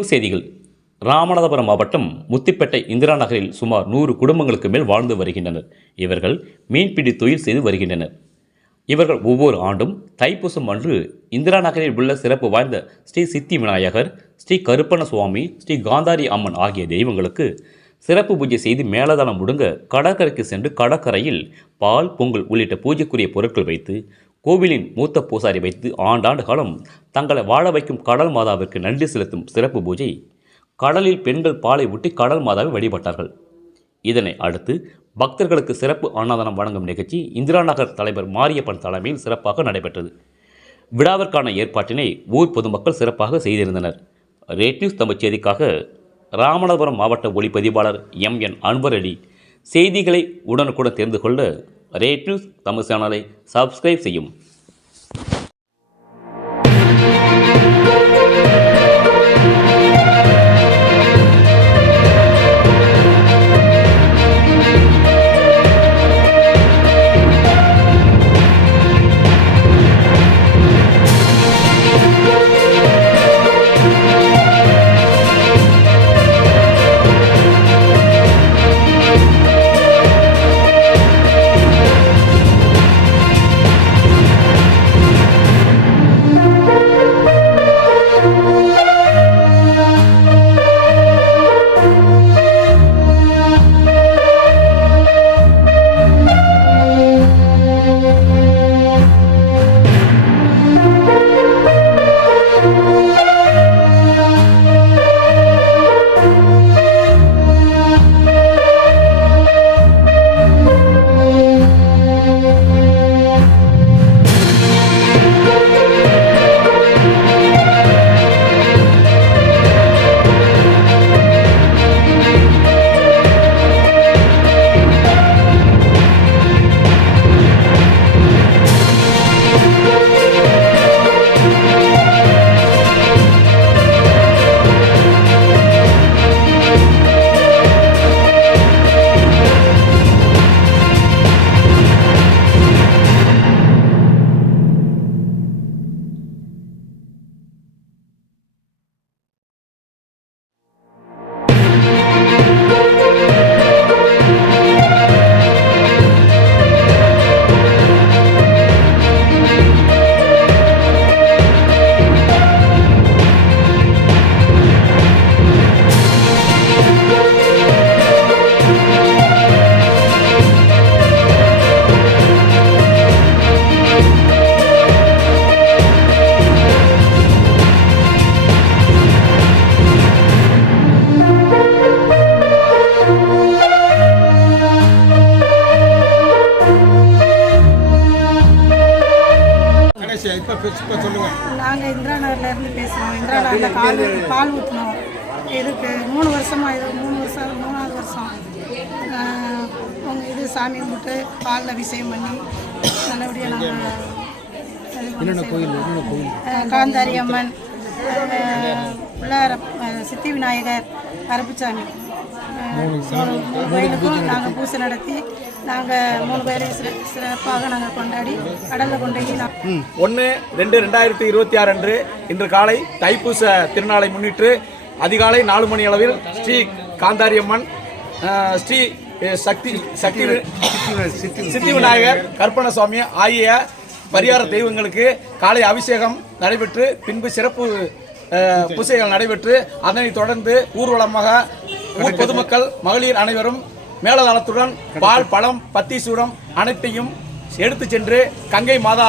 News செய்திகள். ராமநாதபுரம் மாவட்டம் முத்திப்பேட்டை இந்திரா நகரில் சுமார் 100 குடும்பங்களுக்கு மேல் வாழ்ந்து வருகின்றனர். இவர்கள் மீன்பிடி தொழில் செய்து வருகின்றனர். இவர்கள் ஒவ்வொரு ஆண்டும் தைப்பூசம் அன்று இந்திரா நகரில் உள்ள சிறப்பு வாய்ந்த ஸ்ரீ சித்தி விநாயகர், ஸ்ரீ கருப்பண்ண சுவாமி, ஸ்ரீ காந்தாரி அம்மன் ஆகிய தெய்வங்களுக்கு சிறப்பு பூஜை செய்து மேலதாளம் முடுங்க கடற்கரைக்கு சென்று கடற்கரையில் பால், பொங்கல் உள்ளிட்ட பூஜைக்குரிய பொருட்கள் வைத்து கோவிலின் மூத்த பூசாரி வைத்து ஆண்டாண்டு காலம் தங்களை வாழ வைக்கும் கடல் மாதாவிற்கு நன்றி செலுத்தும் சிறப்பு பூஜை. கடலில் பெண்கள் பாலை ஊட்டி கடல் மாதாவை வழிபட்டார்கள். இதனை அடுத்து பக்தர்களுக்கு சிறப்பு அன்னதானம் வழங்கும் நிகழ்ச்சி இந்திரா நகர் தலைவர் மாரியப்பன் தலைமையில் சிறப்பாக நடைபெற்றது. விழாவிற்கான ஏற்பாட்டினை ஊர் பொதுமக்கள் சிறப்பாக செய்திருந்தனர். ரேட் நியூஸ் தமிழ் செய்திக்காக ராமநாதபுரம் மாவட்ட ஒளிப்பதிவாளர் MN அன்வர் அலி. செய்திகளை உடனுக்குடன் தெரிந்து கொள்ள ரேட் நியூஸ் தமிழ் சேனலை சப்ஸ்கிரைப் செய்யும். நாங்கள் இந்திரா நகர்லேருந்து பேசுகிறோம். இந்திரா நகரில் பால் ஊற்றினோம். இதுக்கு 3 வருஷமாக, இது 3வது வருஷம் இது சாமி கும்பிட்டு பாலில் அபிஷேகம் பண்ணி நல்லபடியாக நாங்கள் காந்தாரி அம்மன், பிள்ளையார சித்தி விநாயகர், கருப்புசாமி 3 கோயிலுக்கும் நாங்கள் பூஜை நடத்தி நாங்கள் 3 பேரையும் சிறப்பாக நாங்கள் கொண்டாடி கடலில் கொண்டு 1/2/2026 அன்று இன்று காலை தைப்பூச திருநாளை முன்னிட்டு அதிகாலை 4 மணி அளவில் ஸ்ரீ காந்தாரி அம்மன், ஸ்ரீ சித்தி விநாயகர், கருப்பண்ண சுவாமி ஆகிய பரிகார தெய்வங்களுக்கு காலை அபிஷேகம் நடைபெற்று பின்பு சிறப்பு பூசைகள் நடைபெற்று அதனைத் தொடர்ந்து ஊர்வலமாக ஊர் பொதுமக்கள், மகளிர் அனைவரும் மேலதாளத்துடன் பால், பழம், பத்தி சூடம் அனைத்தையும் எடுத்து சென்று கங்கை மாதா